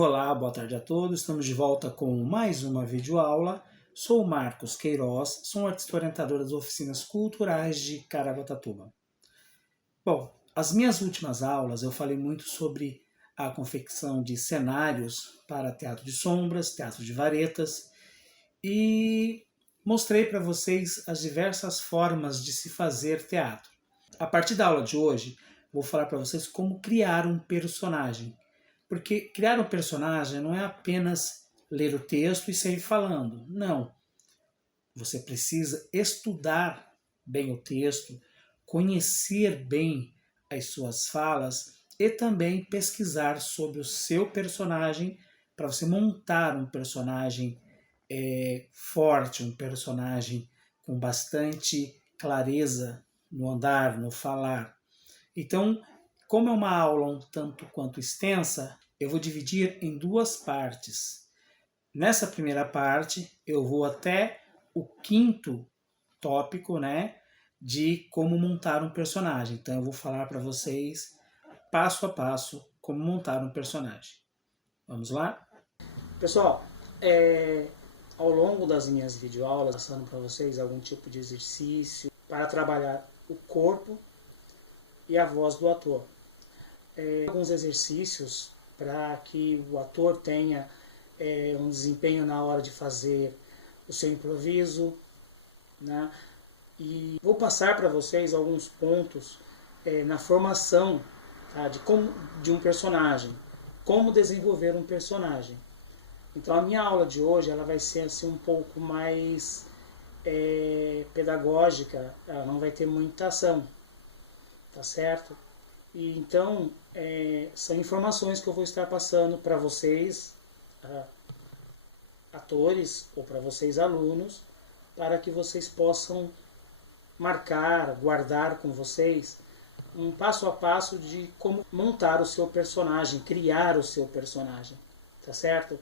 Olá, boa tarde a todos. Estamos de volta com mais uma videoaula. Sou o Marcos Queiroz, sou um artista orientador das oficinas culturais de Caraguatatuba. Bom, as minhas últimas aulas eu falei muito sobre a confecção de cenários para teatro de sombras, teatro de varetas e mostrei para vocês as diversas formas de se fazer teatro. A partir da aula de hoje, vou falar para vocês como criar um personagem. Porque criar um personagem não é apenas ler o texto e sair falando. Não. Você precisa estudar bem o texto, conhecer bem as suas falas e também pesquisar sobre o seu personagem para você montar um personagem forte, um personagem com bastante clareza no andar, no falar. Então, como é uma aula um tanto quanto extensa, eu vou dividir em duas partes. Nessa primeira parte, eu vou até o quinto tópico, de como montar um personagem. Então, eu vou falar para vocês, passo a passo, como montar um personagem. Vamos lá? Pessoal, ao longo das minhas videoaulas, passando para vocês algum tipo de exercício para trabalhar o corpo e a voz do ator. Alguns exercícios para que o ator tenha um desempenho na hora de fazer o seu improviso, né? E vou passar para vocês alguns pontos na formação, tá, de um personagem, como desenvolver um personagem. Então a minha aula de hoje ela vai ser assim, um pouco mais pedagógica, ela não vai ter muita ação. Tá certo? E então, são informações que eu vou estar passando para vocês, atores, ou para vocês, alunos, para que vocês possam marcar, guardar com vocês um passo a passo de como montar o seu personagem, criar o seu personagem. Tá certo?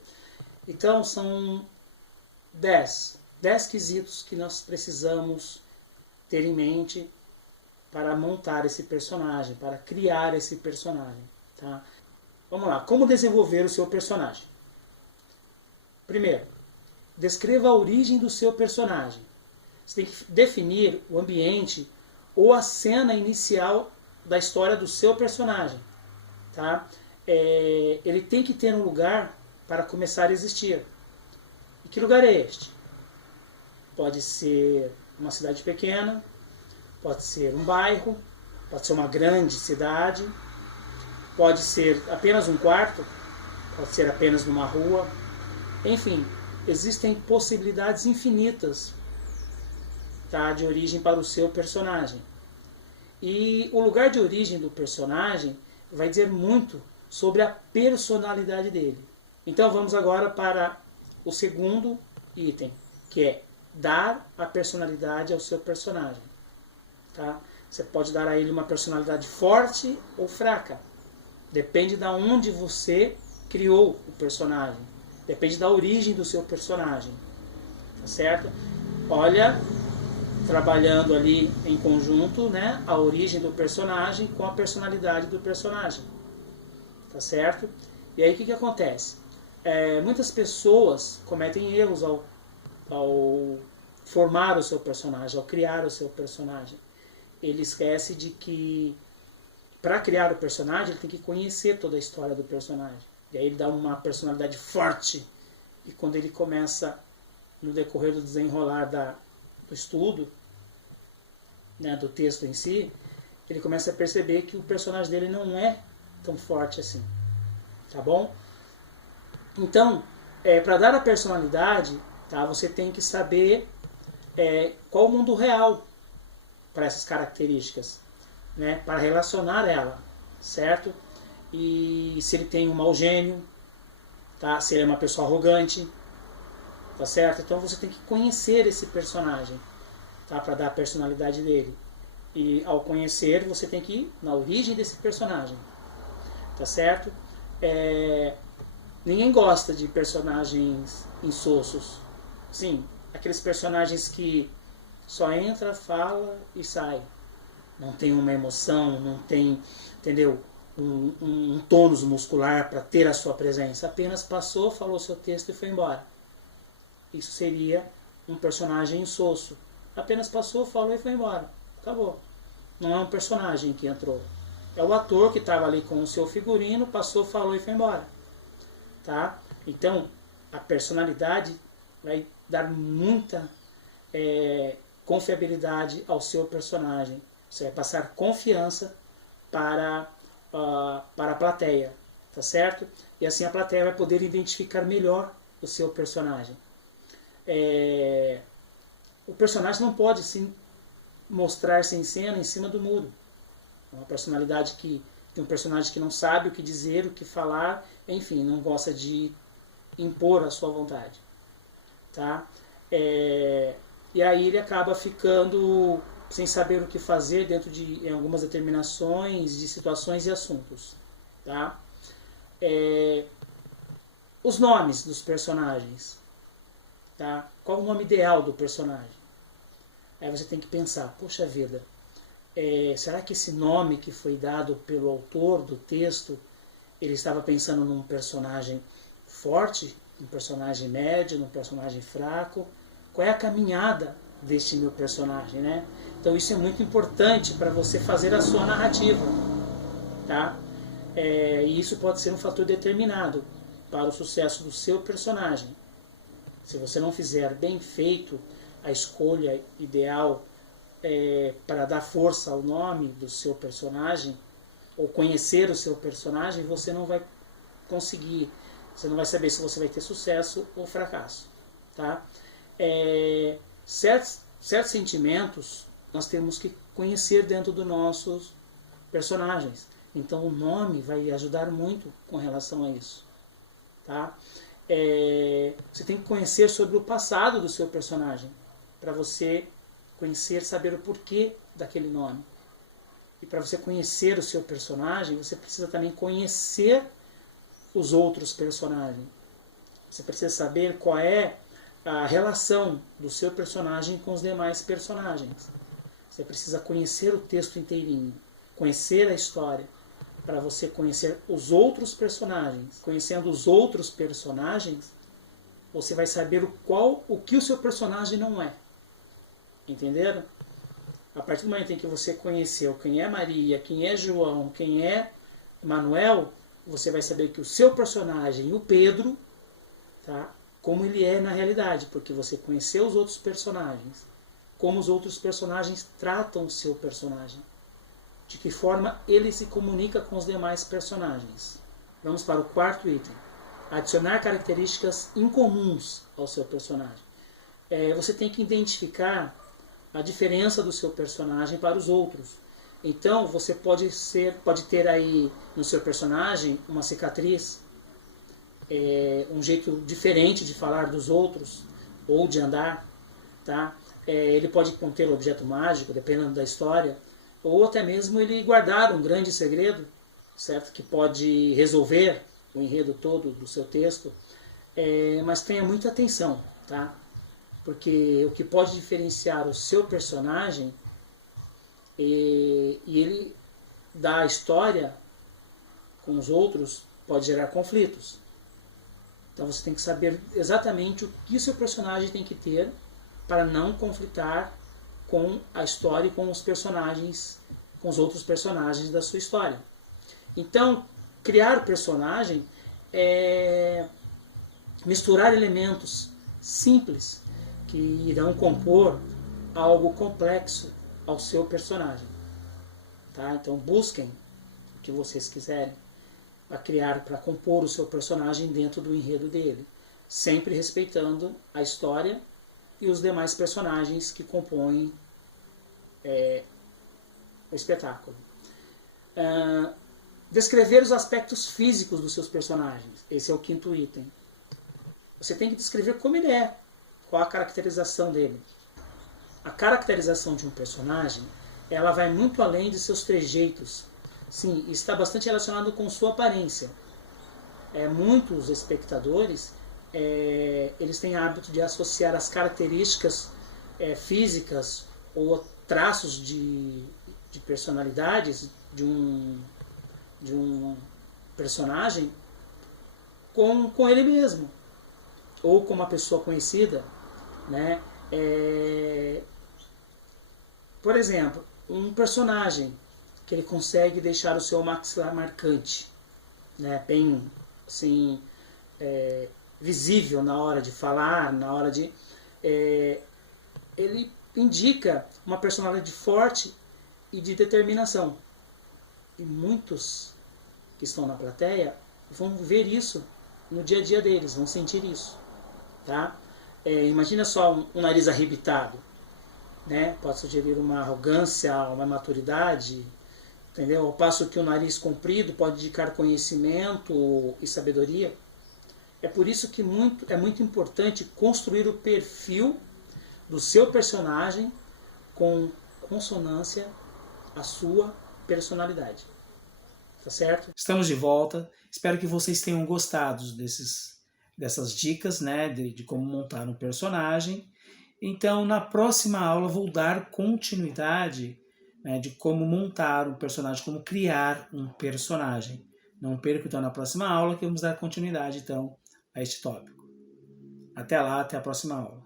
Então, são 10 quesitos que nós precisamos ter em mente para montar esse personagem, para criar esse personagem. Tá? Vamos lá, como desenvolver o seu personagem? Primeiro, descreva a origem do seu personagem. Você tem que definir o ambiente ou a cena inicial da história do seu personagem. Tá? Ele tem que ter um lugar para começar a existir. E que lugar é este? Pode ser uma cidade pequena, pode ser um bairro, pode ser uma grande cidade, pode ser apenas um quarto, pode ser apenas numa rua. Enfim, existem possibilidades infinitas, tá, de origem para o seu personagem. E o lugar de origem do personagem vai dizer muito sobre a personalidade dele. Então vamos agora para o segundo item, que é dar a personalidade ao seu personagem. Tá? Você pode dar a ele uma personalidade forte ou fraca. Depende de onde você criou o personagem. Depende da origem do seu personagem. Tá certo? Olha, trabalhando ali em conjunto, né, a origem do personagem com a personalidade do personagem. Tá certo? E aí o que acontece? Muitas pessoas cometem erros ao formar o seu personagem, ao criar o seu personagem. Ele esquece de que para criar o personagem ele tem que conhecer toda a história do personagem. E aí ele dá uma personalidade forte. E quando ele começa, no decorrer do desenrolar do estudo, né, do texto em si, ele começa a perceber que o personagem dele não é tão forte assim. Tá bom? Então, para dar a personalidade, tá, você tem que saber qual o mundo real para essas características, né, para relacionar ela, certo? E se ele tem um mau gênio, tá? Se ele é uma pessoa arrogante, tá certo? Então você tem que conhecer esse personagem, tá? Para dar a personalidade dele. E ao conhecer, você tem que ir na origem desse personagem, tá certo? Ninguém gosta de personagens insossos. Sim, aqueles personagens que só entra, fala e sai. Não tem uma emoção, não tem, entendeu? um tônus muscular para ter a sua presença. Apenas passou, falou seu texto e foi embora. Isso seria um personagem insosso. Apenas passou, falou e foi embora. Acabou. Não é um personagem que entrou. É o ator que estava ali com o seu figurino, passou, falou e foi embora. Tá? Então, a personalidade vai dar muita confiabilidade ao seu personagem. Você vai passar confiança para a plateia, tá certo? E assim a plateia vai poder identificar melhor o seu personagem. O personagem não pode sim mostrar-se em cena em cima do muro. Uma personalidade que tem um personagem que não sabe o que dizer, o que falar, enfim, não gosta de impor a sua vontade, tá? E aí ele acaba ficando sem saber o que fazer dentro de algumas determinações de situações e assuntos, tá? Os nomes dos personagens, tá? Qual o nome ideal do personagem? Aí você tem que pensar, poxa vida, será que esse nome que foi dado pelo autor do texto, ele estava pensando num personagem forte, num personagem médio, num personagem fraco? Qual é a caminhada deste meu personagem, né? Então isso é muito importante para você fazer a sua narrativa, tá? E isso pode ser um fator determinado para o sucesso do seu personagem. Se você não fizer bem feito a escolha ideal para dar força ao nome do seu personagem, ou conhecer o seu personagem, você não vai conseguir, você não vai saber se você vai ter sucesso ou fracasso, tá? Certos sentimentos nós temos que conhecer dentro dos nossos personagens. Então o nome vai ajudar muito com relação a isso, tá? Você tem que conhecer sobre o passado do seu personagem, para você conhecer, saber o porquê daquele nome. E para você conhecer o seu personagem, você precisa também conhecer os outros personagens. Você precisa saber qual é a relação do seu personagem com os demais personagens. Você precisa conhecer o texto inteirinho, conhecer a história, para você conhecer os outros personagens. Conhecendo os outros personagens, você vai saber o que o seu personagem não é. Entenderam? A partir do momento em que você conheceu quem é Maria, quem é João, quem é Manuel, você vai saber que o seu personagem, o Pedro, tá? Como ele é na realidade, porque você conheceu os outros personagens, como os outros personagens tratam o seu personagem, de que forma ele se comunica com os demais personagens. Vamos para o quarto item. Adicionar características incomuns ao seu personagem. Você tem que identificar a diferença do seu personagem para os outros. Então você pode ter aí no seu personagem uma cicatriz, um jeito diferente de falar dos outros ou de andar, tá? Ele pode conter um objeto mágico, dependendo da história, ou até mesmo ele guardar um grande segredo, certo? Que pode resolver o enredo todo do seu texto, mas tenha muita atenção, tá? Porque o que pode diferenciar o seu personagem e ele da história com os outros pode gerar conflitos. Então você tem que saber exatamente o que o seu personagem tem que ter para não conflitar com a história e com os personagens, com os outros personagens da sua história. Então, criar o personagem é misturar elementos simples que irão compor algo complexo ao seu personagem. Tá? Então busquem o que vocês quiserem para criar, para compor o seu personagem dentro do enredo dele, sempre respeitando a história e os demais personagens que compõem o espetáculo. Descrever os aspectos físicos dos seus personagens. Esse é o quinto item. Você tem que descrever como ele é, qual a caracterização dele. A caracterização de um personagem, ela vai muito além de seus trejeitos. Sim, está bastante relacionado com sua aparência. Muitos espectadores, eles têm hábito de associar as características físicas ou traços de personalidades de de um personagem com ele mesmo, ou com uma pessoa conhecida, né? Por exemplo, um personagem que ele consegue deixar o seu maxilar marcante, né? Bem assim, visível na hora de falar, na hora de... ele indica uma personalidade forte e de determinação. E muitos que estão na plateia vão ver isso no dia a dia deles, vão sentir isso. Tá? Imagina só um nariz arrebitado, né? Pode sugerir uma arrogância, uma imaturidade, entendeu? Ao passo que o nariz comprido pode indicar conhecimento e sabedoria. É por isso que é muito importante construir o perfil do seu personagem com consonância à sua personalidade. Tá certo? Estamos de volta. Espero que vocês tenham gostado dessas dicas, né, de como montar um personagem. Então, na próxima aula, vou dar continuidade, né, de como montar um personagem, como criar um personagem. Não perca, então, na próxima aula, que vamos dar continuidade, então, a este tópico. Até lá, até a próxima aula.